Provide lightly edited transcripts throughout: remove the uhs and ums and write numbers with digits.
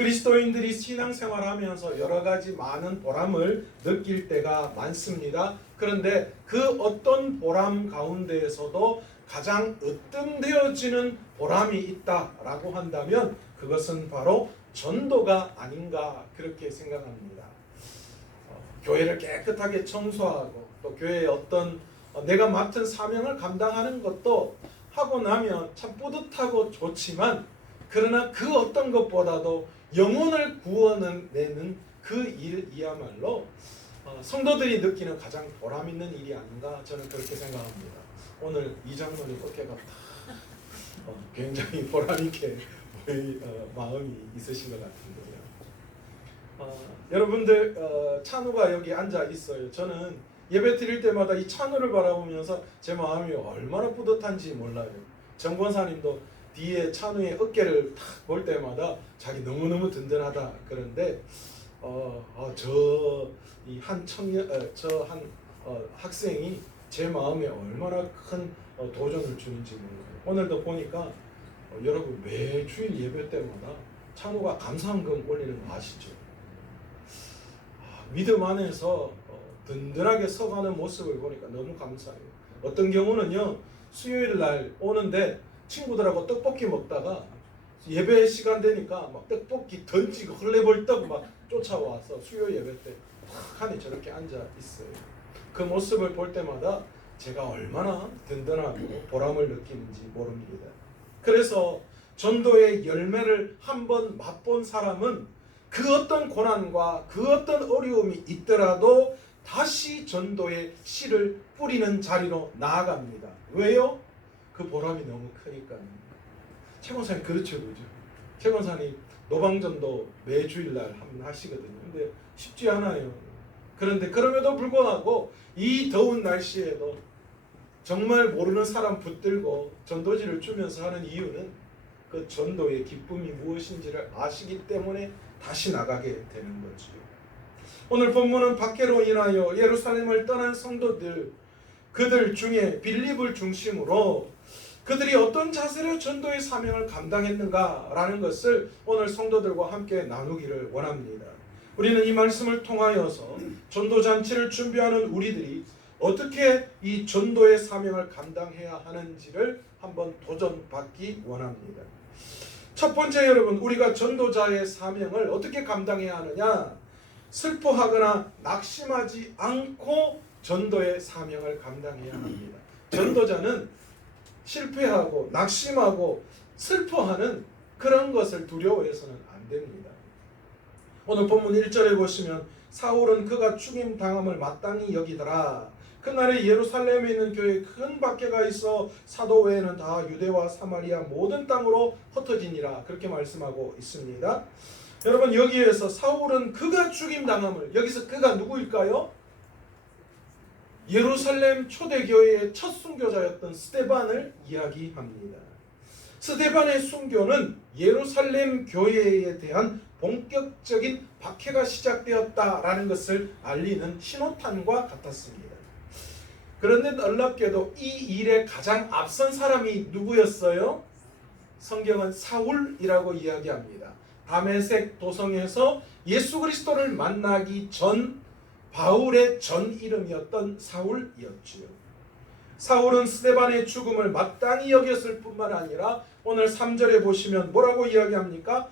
그리스도인들이 신앙생활하면서 여러 가지 많은 보람을 느낄 때가 많습니다. 그런데 그 어떤 보람 가운데에서도 가장 으뜸되어지는 보람이 있다라고 한다면 그것은 바로 전도가 아닌가 그렇게 생각합니다. 교회를 깨끗하게 청소하고 또 교회의 어떤 내가 맡은 사명을 감당하는 것도 하고 나면 참 뿌듯하고 좋지만 그러나 그 어떤 것보다도 영혼을 구원내는 그 일이야말로 성도들이 느끼는 가장 보람 있는 일이 아닌가 저는 그렇게 생각합니다. 오늘 이 장로님 어깨가 굉장히 보람 있게 마음이 있으신 것 같은데요. 여러분들 찬우가 여기 앉아 있어요. 저는 예배 드릴 때마다 이 찬우를 바라보면서 제 마음이 얼마나 뿌듯한지 몰라요. 정권사님도 뒤에 찬우의 어깨를 탁 볼 때마다 자기 너무너무 든든하다 그런데 저 한 청년 저 한 학생이 제 마음에 얼마나 큰 도전을 주는지 몰라요. 오늘도 보니까 여러분 매주일 예배 때마다 찬우가 감사헌금 올리는 거 아시죠? 믿음 안에서 든든하게 서가는 모습을 보니까 너무 감사해요. 어떤 경우는요 수요일 날 오는데 친구들하고 떡볶이 먹다가 예배 시간 되니까 막 떡볶이 던지고 헐레벌떡 막 쫓아와서 수요 예배 때 탁하니 저렇게 앉아 있어요. 그 모습을 볼 때마다 제가 얼마나 든든하고 보람을 느끼는지 모릅니다. 그래서 전도의 열매를 한번 맛본 사람은 그 어떤 고난과 그 어떤 어려움이 있더라도 다시 전도의 씨를 뿌리는 자리로 나아갑니다. 왜요? 그 보람이 너무 크니까요. 최 권사님 그렇죠, 그죠? 최 권사님 노방전도 매주일날 한번 하시거든요. 근데 쉽지 않아요. 그런데 그럼에도 불구하고 이 더운 날씨에도 정말 모르는 사람 붙들고 전도지를 주면서 하는 이유는 그 전도의 기쁨이 무엇인지를 아시기 때문에 다시 나가게 되는 거죠. 오늘 본문은 박해로 인하여 예루살렘을 떠난 성도들 그들 중에 빌립을 중심으로 그들이 어떤 자세로 전도의 사명을 감당했는가라는 것을 오늘 성도들과 함께 나누기를 원합니다. 우리는 이 말씀을 통하여서 전도잔치를 준비하는 우리들이 어떻게 이 전도의 사명을 감당해야 하는지를 한번 도전받기 원합니다. 첫 번째 여러분, 우리가 전도자의 사명을 어떻게 감당해야 하느냐? 슬퍼하거나 낙심하지 않고 전도의 사명을 감당해야 합니다. 전도자는 실패하고 낙심하고 슬퍼하는 그런 것을 두려워해서는 안 됩니다. 오늘 본문 1절에 보시면 사울은 그가 죽임당함을 마땅히 여기더라. 그날에 예루살렘에 있는 교회에 큰 박해가 있어 사도 외에는 다 유대와 사마리아 모든 땅으로 흩어지니라. 그렇게 말씀하고 있습니다. 여러분 여기에서 사울은 그가 죽임당함을, 여기서 그가 누구일까요? 예루살렘 초대교회의 첫 순교자였던 스데반을 이야기합니다. 스데반의 순교는 예루살렘 교회에 대한 본격적인 박해가 시작되었다라는 것을 알리는 신호탄과 같았습니다. 그런데 놀랍게도 이 일에 가장 앞선 사람이 누구였어요? 성경은 사울이라고 이야기합니다. 다메섹 도성에서 예수 그리스도를 만나기 전 바울의 전 이름이었던 사울이었지요. 사울은 스데반의 죽음을 마땅히 여겼을 뿐만 아니라 오늘 3절에 보시면 뭐라고 이야기합니까?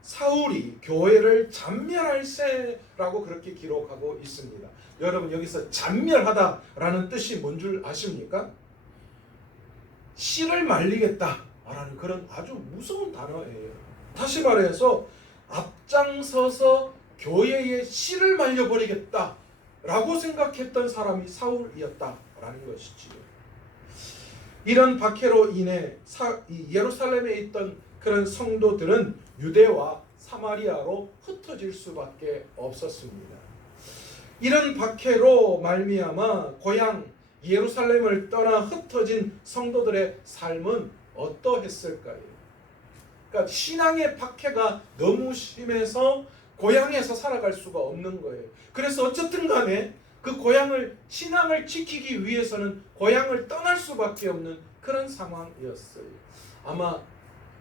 사울이 교회를 잔멸할세라고 그렇게 기록하고 있습니다. 여러분 여기서 잔멸하다라는 뜻이 뭔 줄 아십니까? 씨를 말리겠다라는 그런 아주 무서운 단어예요. 다시 말해서 앞장서서 교회의 씨를 말려버리겠다라고 생각했던 사람이 사울이었다라는 것이지요. 이런 박해로 인해 예루살렘에 있던 그런 성도들은 유대와 사마리아로 흩어질 수밖에 없었습니다. 이런 박해로 말미암아 고향 예루살렘을 떠나 흩어진 성도들의 삶은 어떠했을까요? 그러니까 신앙의 박해가 너무 심해서 고향에서 살아갈 수가 없는 거예요. 그래서 어쨌든 간에 그 고향을, 신앙을 지키기 위해서는 고향을 떠날 수밖에 없는 그런 상황이었어요. 아마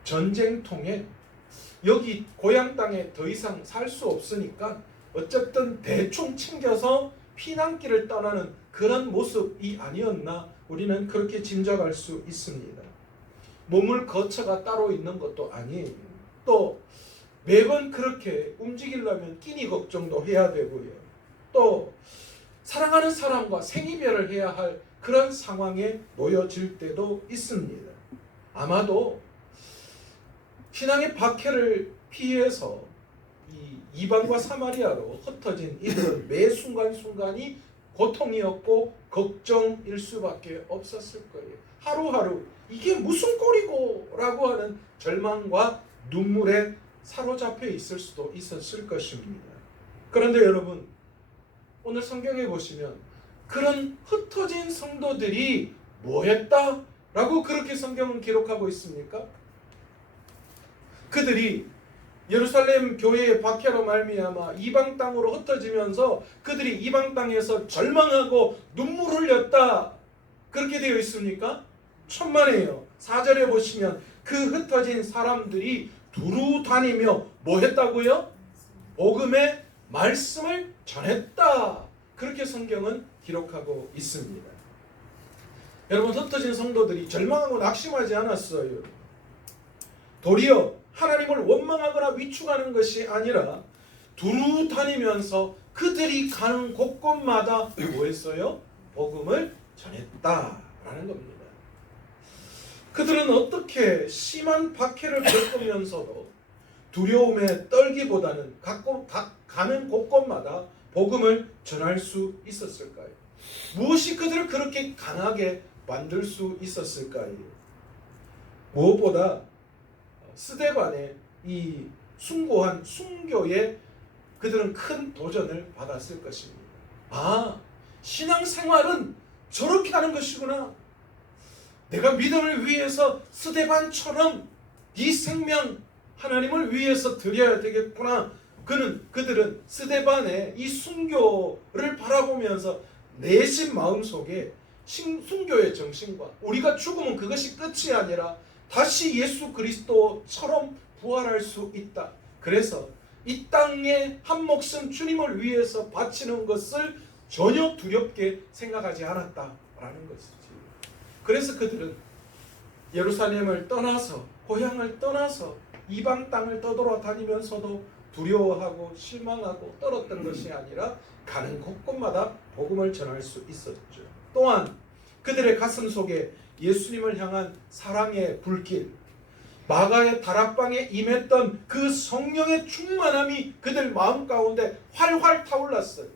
전쟁통에 여기 고향 땅에 더 이상 살 수 없으니까 어쨌든 대충 챙겨서 피난길을 떠나는 그런 모습이 아니었나 우리는 그렇게 짐작할 수 있습니다. 몸을 거처가 따로 있는 것도 아니에요. 또 매번 그렇게 움직이려면 끼니 걱정도 해야 되고요. 또 사랑하는 사람과 생이별을 해야 할 그런 상황에 놓여질 때도 있습니다. 아마도 신앙의 박해를 피해서 이 이방과 사마리아로 흩어진 이들은 매 순간순간이 고통이었고 걱정일 수밖에 없었을 거예요. 하루하루 이게 무슨 꼴이고 라고 하는 절망과 눈물에 사로잡혀 있을 수도 있었을 것입니다. 그런데 여러분, 오늘 성경에 보시면 그런 흩어진 성도들이 뭐 했다? 라고 그렇게 성경은 기록하고 있습니까? 그들이 예루살렘 교회의 박해로 말미암아 이방 땅으로 흩어지면서 그들이 이방 땅에서 절망하고 눈물 흘렸다. 그렇게 되어 있습니까? 천만에요. 4절에 보시면 그 흩어진 사람들이 두루 다니며 뭐 했다고요? 복음의 말씀을 전했다. 그렇게 성경은 기록하고 있습니다. 여러분, 흩어진 성도들이 절망하고 낙심하지 않았어요. 도리어 하나님을 원망하거나 위축하는 것이 아니라 두루 다니면서 그들이 가는 곳곳마다 뭐 했어요? 복음을 전했다라는 겁니다. 그들은 어떻게 심한 박해를 겪으면서도 두려움에 떨기보다는 가는 곳곳마다 복음을 전할 수 있었을까요? 무엇이 그들을 그렇게 강하게 만들 수 있었을까요? 무엇보다 스데반의 이 숭고한 순교에 그들은 큰 도전을 받았을 것입니다. 아, 신앙생활은 저렇게 하는 것이구나. 내가 믿음을 위해서 스데반처럼 이 생명 하나님을 위해서 드려야 되겠구나. 그들은 스데반의 이 순교를 바라보면서 내심 마음속에 순교의 정신과 우리가 죽으면 그것이 끝이 아니라 다시 예수 그리스도처럼 부활할 수 있다. 그래서 이 땅에 한 목숨 주님을 위해서 바치는 것을 전혀 두렵게 생각하지 않았다라는 것이지. 그래서 그들은 예루살렘을 떠나서 고향을 떠나서 이방 땅을 떠돌아다니면서도 두려워하고 실망하고 떨었던 것이 아니라 가는 곳곳마다 복음을 전할 수 있었죠. 또한 그들의 가슴 속에 예수님을 향한 사랑의 불길, 마가의 다락방에 임했던 그 성령의 충만함이 그들 마음 가운데 활활 타올랐어요.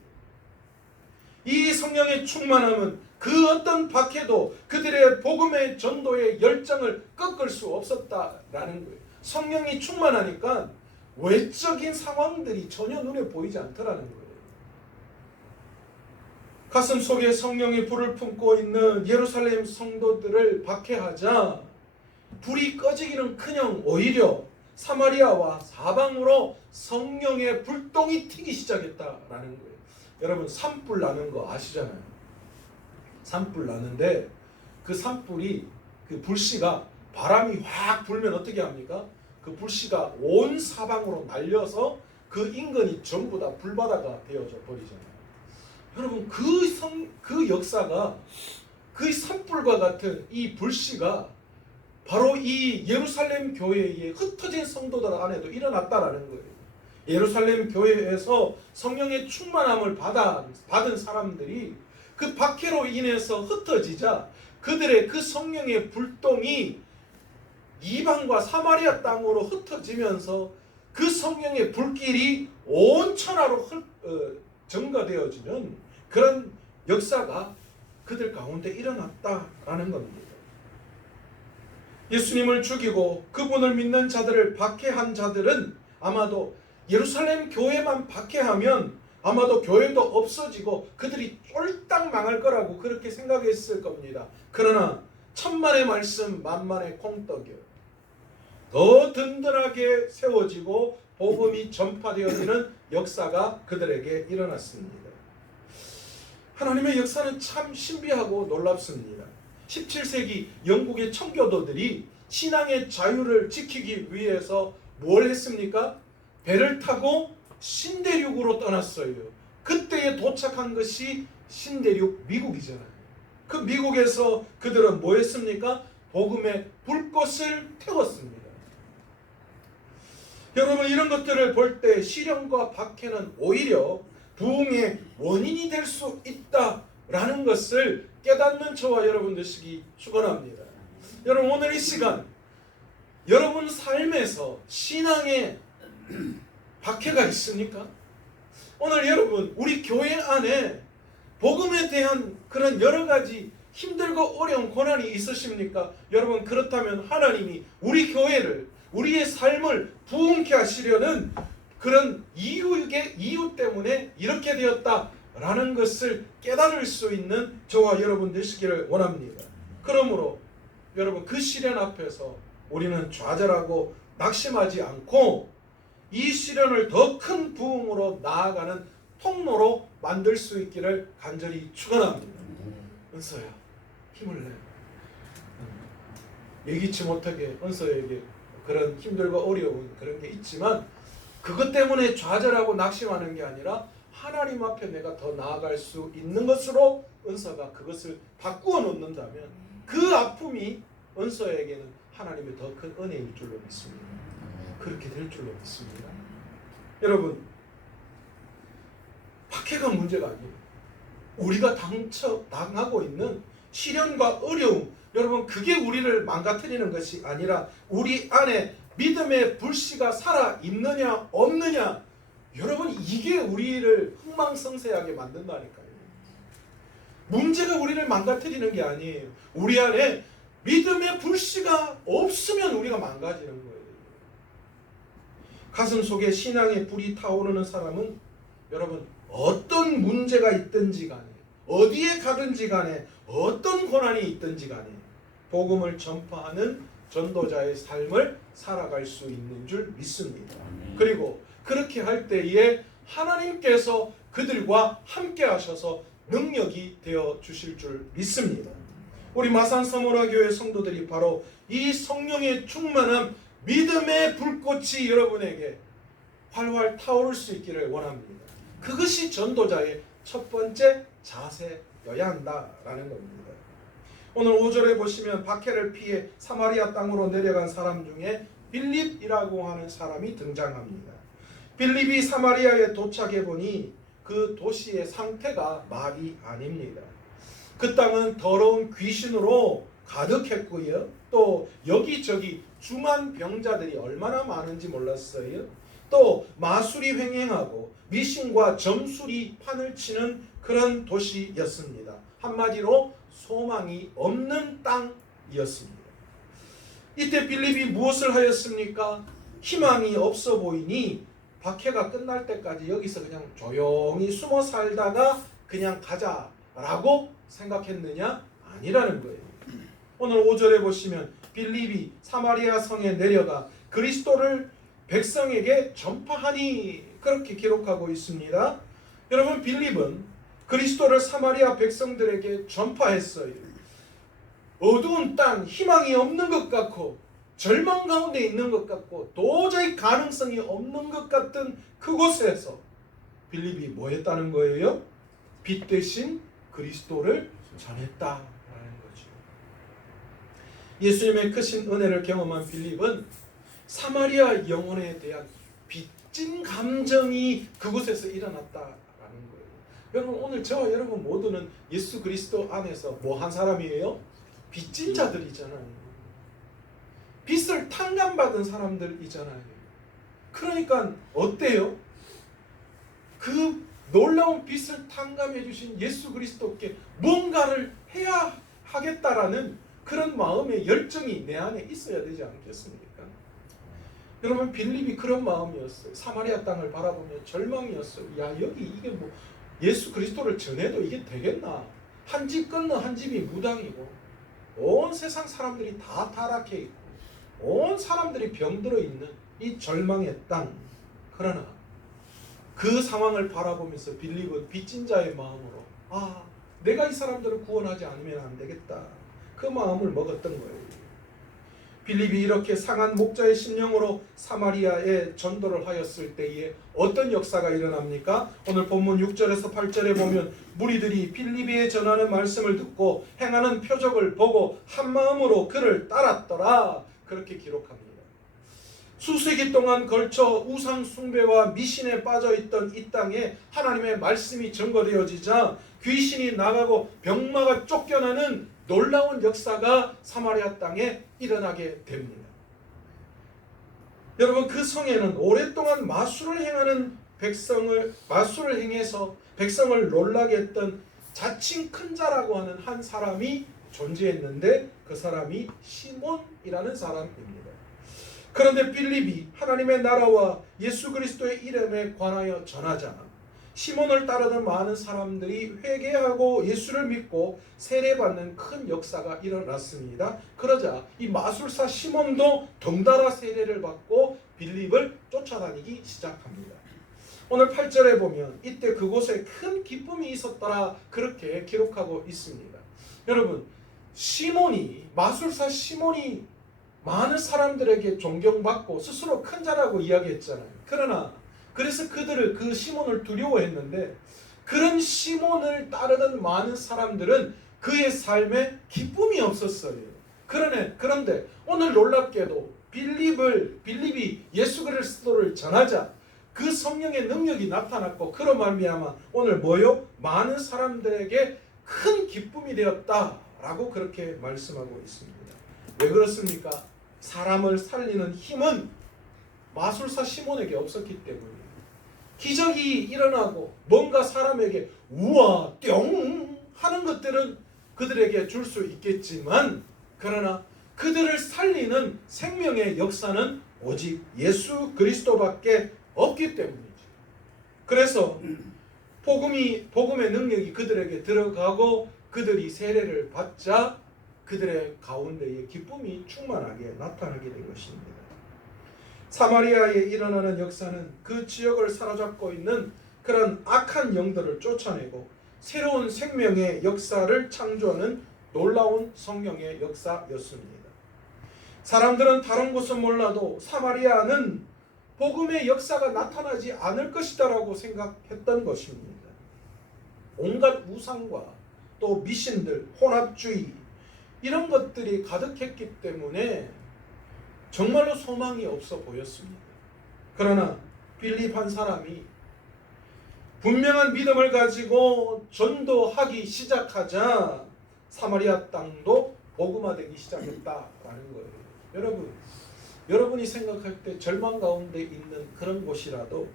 이 성령의 충만함은 그 어떤 박해도 그들의 복음의 전도의 열정을 꺾을 수 없었다라는 거예요. 성령이 충만하니까 외적인 상황들이 전혀 눈에 보이지 않더라는 거예요. 가슴 속에 성령의 불을 품고 있는 예루살렘 성도들을 박해하자 불이 꺼지기는커녕 오히려 사마리아와 사방으로 성령의 불똥이 튀기 시작했다라는 거예요. 여러분, 산불 나는 거 아시잖아요. 산불 나는데 그 산불이, 그 불씨가 바람이 확 불면 어떻게 합니까? 그 불씨가 온 사방으로 날려서 그 인근이 전부 다 불바다가 되어져 버리잖아요. 여러분, 그 역사가, 그 산불과 같은 이 불씨가 바로 이 예루살렘 교회의 흩어진 성도들 안에도 일어났다라는 거예요. 예루살렘 교회에서 성령의 충만함을 받은 사람들이 그 박해로 인해서 흩어지자 그들의 그 성령의 불똥이 이방과 사마리아 땅으로 흩어지면서 그 성령의 불길이 온 천하로 증가되어지는 그런 역사가 그들 가운데 일어났다라는 겁니다. 예수님을 죽이고 그분을 믿는 자들을 박해한 자들은 아마도 예루살렘 교회만 박해하면 아마도 교회도 없어지고 그들이 쫄딱 망할 거라고 그렇게 생각했을 겁니다. 그러나 천만의 말씀 만만의 콩떡이요, 더 든든하게 세워지고 복음이 전파되어지는 역사가 그들에게 일어났습니다. 하나님의 역사는 참 신비하고 놀랍습니다. 17세기 영국의 청교도들이 신앙의 자유를 지키기 위해서 뭘 했습니까? 배를 타고 신대륙으로 떠났어요. 그때에 도착한 것이 신대륙 미국이잖아요. 그 미국에서 그들은 뭐 했습니까? 복음의 불꽃을 태웠습니다. 여러분, 이런 것들을 볼 때 시련과 박해는 오히려 부흥의 원인이 될 수 있다라는 것을 깨닫는 저와 여러분 되시기 축원합니다. 여러분, 오늘 이 시간 여러분 삶에서 신앙의 박해가 있습니까? 오늘 여러분 우리 교회 안에 복음에 대한 그런 여러 가지 힘들고 어려운 고난이 있으십니까? 여러분, 그렇다면 하나님이 우리 교회를, 우리의 삶을 부흥케 하시려는 그런 이유 때문에 이렇게 되었다라는 것을 깨달을 수 있는 저와 여러분 되시기를 원합니다. 그러므로 여러분, 그 시련 앞에서 우리는 좌절하고 낙심하지 않고 이 시련을 더 큰 부흥으로 나아가는 통로로 만들 수 있기를 간절히 축원합니다. 은서야, 힘을 내. 예기치 못하게 은서에게 그런 힘들고 어려운 그런 게 있지만 그것 때문에 좌절하고 낙심하는 게 아니라 하나님 앞에 내가 더 나아갈 수 있는 것으로 은서가 그것을 바꾸어 놓는다면 그 아픔이 은서에게는 하나님의 더 큰 은혜일 줄로 믿습니다. 그렇게 될 줄로 믿습니다. 여러분, 박해가 문제가 아니에요. 우리가 당하고 있는 시련과 어려움, 여러분, 그게 우리를 망가뜨리는 것이 아니라 우리 안에 믿음의 불씨가 살아있느냐 없느냐, 여러분, 이게 우리를 흥망성쇠하게 만든다니까요. 문제가 우리를 망가뜨리는 게 아니에요. 우리 안에 믿음의 불씨가 없으면 우리가 망가지는 거예요. 가슴 속에 신앙의 불이 타오르는 사람은 여러분, 어떤 문제가 있든지 간에, 어디에 가든지 간에, 어떤 고난이 있든지 간에 복음을 전파하는 전도자의 삶을 살아갈 수 있는 줄 믿습니다. 그리고 그렇게 할 때에 하나님께서 그들과 함께 하셔서 능력이 되어 주실 줄 믿습니다. 우리 마산 서머나교회 성도들이 바로 이 성령의 충만한 믿음의 불꽃이 여러분에게 활활 타오를 수 있기를 원합니다. 그것이 전도자의 첫 번째 자세여야 한다라는 겁니다. 오늘 5절에 보시면 박해를 피해 사마리아 땅으로 내려간 사람 중에 빌립이라고 하는 사람이 등장합니다. 빌립이 사마리아에 도착해 보니 그 도시의 상태가 말이 아닙니다. 그 땅은 더러운 귀신으로 가득했고요. 또 여기저기 중한 병자들이 얼마나 많은지 몰랐어요. 또 마술이 횡행하고 미신과 점술이 판을 치는 그런 도시였습니다. 한마디로 소망이 없는 땅이었습니다. 이때 빌립이 무엇을 하였습니까? 희망이 없어 보이니 박해가 끝날 때까지 여기서 그냥 조용히 숨어 살다가 그냥 가자라고 생각했느냐? 아니라는 거예요. 오늘 5절에 보시면 빌립이 사마리아 성에 내려가 그리스도를 백성에게 전파하니 그렇게 기록하고 있습니다. 여러분, 빌립은 그리스도를 사마리아 백성들에게 전파했어요. 어두운 땅, 희망이 없는 것 같고 절망 가운데 있는 것 같고 도저히 가능성이 없는 것 같은 그곳에서 빌립이 뭐 했다는 거예요? 빛 대신 그리스도를 전했다라는 거죠. 예수님의 크신 은혜를 경험한 빌립은 사마리아 영혼에 대한 빚진 감정이 그곳에서 일어났다라는 거예요. 여러분, 오늘 저와 여러분 모두는 예수 그리스도 안에서 뭐 한 사람이에요? 빚진 자들이잖아요. 빚을 탕감받은 사람들이잖아요. 그러니까 어때요? 그 놀라운 빚을 탕감해 주신 예수 그리스도께 뭔가를 해야 하겠다라는 그런 마음의 열정이 내 안에 있어야 되지 않겠습니까? 여러분, 빌립이 그런 마음이었어요. 사마리아 땅을 바라보며 절망이었어요. 야, 여기 이게 뭐 예수 그리스도를 전해도 이게 되겠나? 한 집 건너 한 집이 무당이고 온 세상 사람들이 다 타락해 있고 온 사람들이 병들어 있는 이 절망의 땅. 그러나 그 상황을 바라보면서 빌립은 빚진 자의 마음으로 내가 이 사람들을 구원하지 않으면 안 되겠다. 그 마음을 먹었던 거예요. 빌립이 이렇게 상한 목자의 심령으로 사마리아에 전도를 하였을 때에 어떤 역사가 일어납니까? 오늘 본문 6절에서 8절에 보면 무리들이 빌립이 전하는 말씀을 듣고 행하는 표적을 보고 한마음으로 그를 따랐더라. 그렇게 기록합니다. 수세기 동안 걸쳐 우상 숭배와 미신에 빠져있던 이 땅에 하나님의 말씀이 증거되어지자 귀신이 나가고 병마가 쫓겨나는 놀라운 역사가 사마리아 땅에 일어나게 됩니다. 여러분, 그 성에는 오랫동안 마술을 행해서 백성을 놀라게 했던 자칭 큰 자라고 하는 한 사람이 존재했는데 그 사람이 시몬이라는 사람입니다. 그런데 빌립이 하나님의 나라와 예수 그리스도의 이름에 관하여 전하자 시몬을 따르던 많은 사람들이 회개하고 예수를 믿고 세례받는 큰 역사가 일어났습니다. 그러자 이 마술사 시몬도 덩달아 세례를 받고 빌립을 쫓아다니기 시작합니다. 오늘 8절에 보면 이때 그곳에 큰 기쁨이 있었더라 그렇게 기록하고 있습니다. 여러분, 마술사 시몬이 많은 사람들에게 존경받고 스스로 큰 자라고 이야기했잖아요. 그러나 그래서 그들을 그 시몬을 두려워했는데 그런 시몬을 따르던 많은 사람들은 그의 삶에 기쁨이 없었어요. 그런데 오늘 놀랍게도 빌립이 예수 그리스도를 전하자 그 성령의 능력이 나타났고 그로 말미암아 오늘 많은 사람들에게 큰 기쁨이 되었다라고 그렇게 말씀하고 있습니다. 왜 그렇습니까? 사람을 살리는 힘은 마술사 시몬에게 없었기 때문이에요. 기적이 일어나고 뭔가 사람에게 우와 뿅 하는 것들은 그들에게 줄 수 있겠지만 그러나 그들을 살리는 생명의 역사는 오직 예수 그리스도밖에 없기 때문이죠. 그래서 복음의 능력이 그들에게 들어가고 그들이 세례를 받자 그들의 가운데에 기쁨이 충만하게 나타나게 된 것입니다. 사마리아에 일어나는 역사는 그 지역을 사로잡고 있는 그런 악한 영들을 쫓아내고 새로운 생명의 역사를 창조하는 놀라운 성령의 역사였습니다. 사람들은 다른 곳은 몰라도 사마리아는 복음의 역사가 나타나지 않을 것이다라고 생각했던 것입니다. 온갖 우상과 또 미신들, 혼합주의 이런 것들이 가득했기 때문에 정말로 소망이 없어 보였습니다. 그러나 빌립 한 사람이 분명한 믿음을 가지고 전도하기 시작하자 사마리아 땅도 복음화되기 시작했다라는 거예요. 여러분이 생각할 때 절망 가운데 있는 그런 곳이라도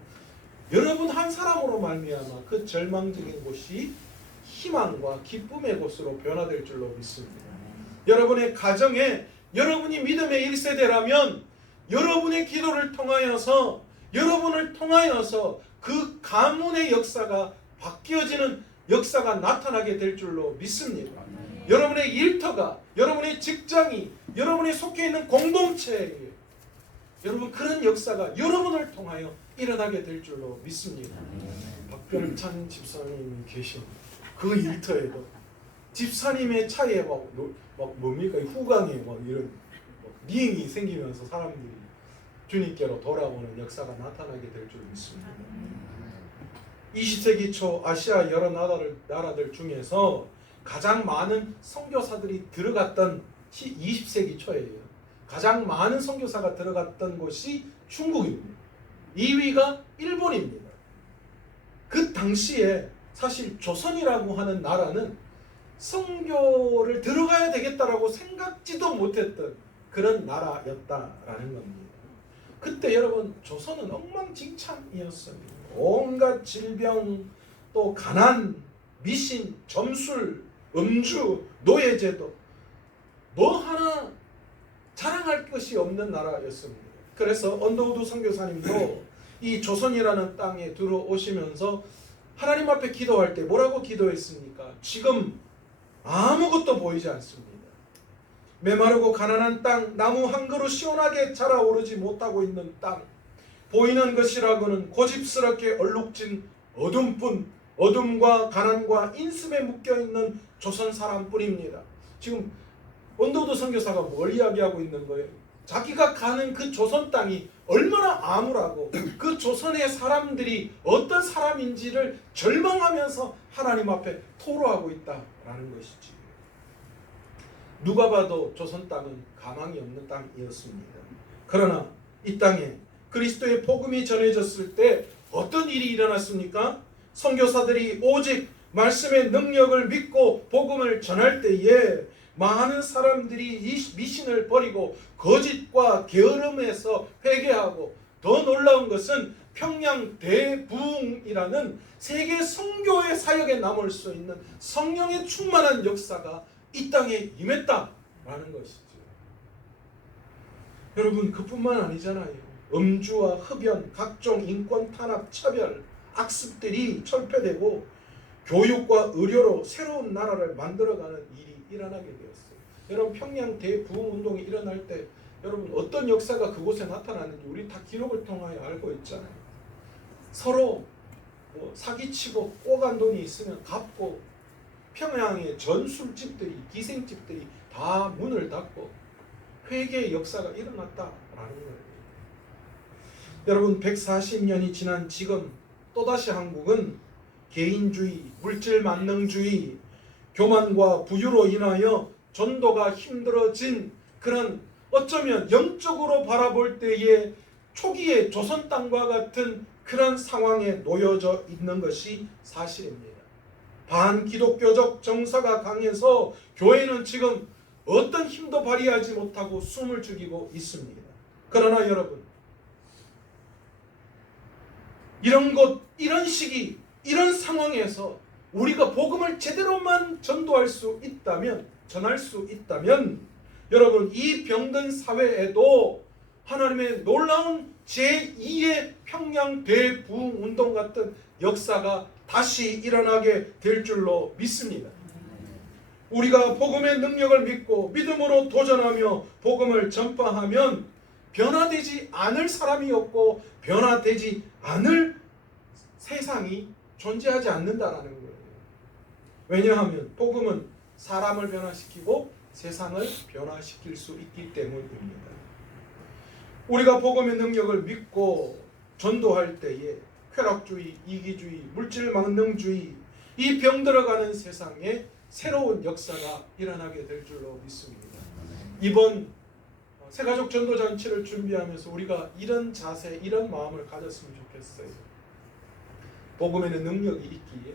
여러분 한 사람으로 말미암아 그 절망적인 곳이 희망과 기쁨의 곳으로 변화될 줄로 믿습니다. 여러분의 가정에 여러분이 믿음의 1세대라면 여러분의 기도를 통하여서 여러분을 통하여서 그 가문의 역사가 바뀌어지는 역사가 나타나게 될 줄로 믿습니다. 여러분의 일터가, 여러분의 직장이, 여러분이 속해 있는 공동체에 여러분 그런 역사가 여러분을 통하여 일어나게 될 줄로 믿습니다. 박병찬 집사님 계신 그 일터에도 집사님의 차에 뭡니까 후광에 이런 미행이 생기면서 사람들이 주님께로 돌아오는 역사가 나타나게 될 줄 믿습니다. 20세기 초 아시아 여러 나라들 중에서 가장 많은 선교사들이 들어갔던 20세기 초예요. 가장 많은 선교사가 들어갔던 곳이 중국입니다. 2위가 일본입니다. 그 당시에 사실 조선이라고 하는 나라는 선교를 들어가야 되겠다라고 생각지도 못했던 그런 나라였다라는 겁니다. 그때 여러분 조선은 엉망진창이었어요. 온갖 질병, 또 가난, 미신, 점술, 음주, 노예제도 뭐 하나 자랑할 것이 없는 나라였습니다. 그래서 언더우드 선교사님도 이 조선이라는 땅에 들어오시면서 하나님 앞에 기도할 때 뭐라고 기도했습니까? 지금 아무것도 보이지 않습니다. 메마르고 가난한 땅, 나무 한 그루 시원하게 자라오르지 못하고 있는 땅, 보이는 것이라고는 고집스럽게 얼룩진 어둠뿐, 어둠과 가난과 인습에 묶여있는 조선 사람뿐입니다. 지금 언더우드 선교사가 뭘 이야기하고 있는 거예요? 자기가 가는 그 조선 땅이 얼마나 암울하고 그 조선의 사람들이 어떤 사람인지를 절망하면서 하나님 앞에 토로하고 있다라는 것이지. 누가 봐도 조선 땅은 가망이 없는 땅이었습니다. 그러나 이 땅에 그리스도의 복음이 전해졌을 때 어떤 일이 일어났습니까? 선교사들이 오직 말씀의 능력을 믿고 복음을 전할 때에 많은 사람들이 이 미신을 버리고 거짓과 게으름에서 회개하고, 더 놀라운 것은 평양 대부흥이라는 세계 선교의 사역에 남을 수 있는 성령의 충만한 역사가 이 땅에 임했다라는 것이죠. 여러분, 그뿐만 아니잖아요. 음주와 흡연, 각종 인권 탄압, 차별, 악습들이 철폐되고 교육과 의료로 새로운 나라를 만들어가는 일이 일어나게 되었어요. 여러분, 평양 대부흥운동이 일어날 때 여러분 어떤 역사가 그곳에 나타났는지 우리 다 기록을 통하여 알고 있잖아요. 서로 사기치고 오간 돈이 있으면 갚고, 평양의 전술집들이, 기생집들이 다 문을 닫고 회개의 역사가 일어났다라는 거예요. 여러분, 140년이 지난 지금 또다시 한국은 개인주의, 물질 만능주의, 교만과 부유로 인하여 전도가 힘들어진 그런, 어쩌면 영적으로 바라볼 때의 초기의 조선 땅과 같은 그런 상황에 놓여져 있는 것이 사실입니다. 반기독교적 정서가 강해서 교회는 지금 어떤 힘도 발휘하지 못하고 숨을 죽이고 있습니다. 그러나 여러분, 이런 것, 이런 시기, 이런 상황에서 우리가 복음을 제대로만 전도할 수 있다면, 전할 수 있다면, 여러분, 이 병든 사회에도 하나님의 놀라운 제2의 평양 대부흥 운동 같은 역사가 다시 일어나게 될 줄로 믿습니다. 우리가 복음의 능력을 믿고 믿음으로 도전하며 복음을 전파하면 변화되지 않을 사람이 없고 변화되지 않을 세상이 존재하지 않는다라는 거예요. 왜냐하면 복음은 사람을 변화시키고 세상을 변화시킬 수 있기 때문입니다. 우리가 복음의 능력을 믿고 전도할 때에 쾌락주의, 이기주의, 물질만능주의, 이 병들어가는 세상에 새로운 역사가 일어나게 될 줄로 믿습니다. 이번 새가족 전도잔치를 준비하면서 우리가 이런 자세, 이런 마음을 가졌으면 좋겠어요. 복음에는 능력이 있기에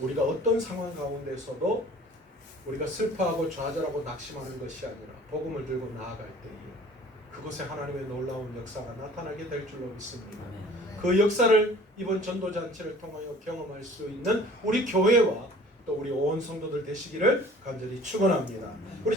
우리가 어떤 상황 가운데서도 우리가 슬퍼하고 좌절하고 낙심하는 것이 아니라 복음을 들고 나아갈 때에 그곳에 하나님의 놀라운 역사가 나타나게 될 줄로 믿습니다. 그 역사를 이번 전도잔치를 통하여 경험할 수 있는 우리 교회와 또 우리 온 성도들 되시기를 간절히 축원합니다. 우리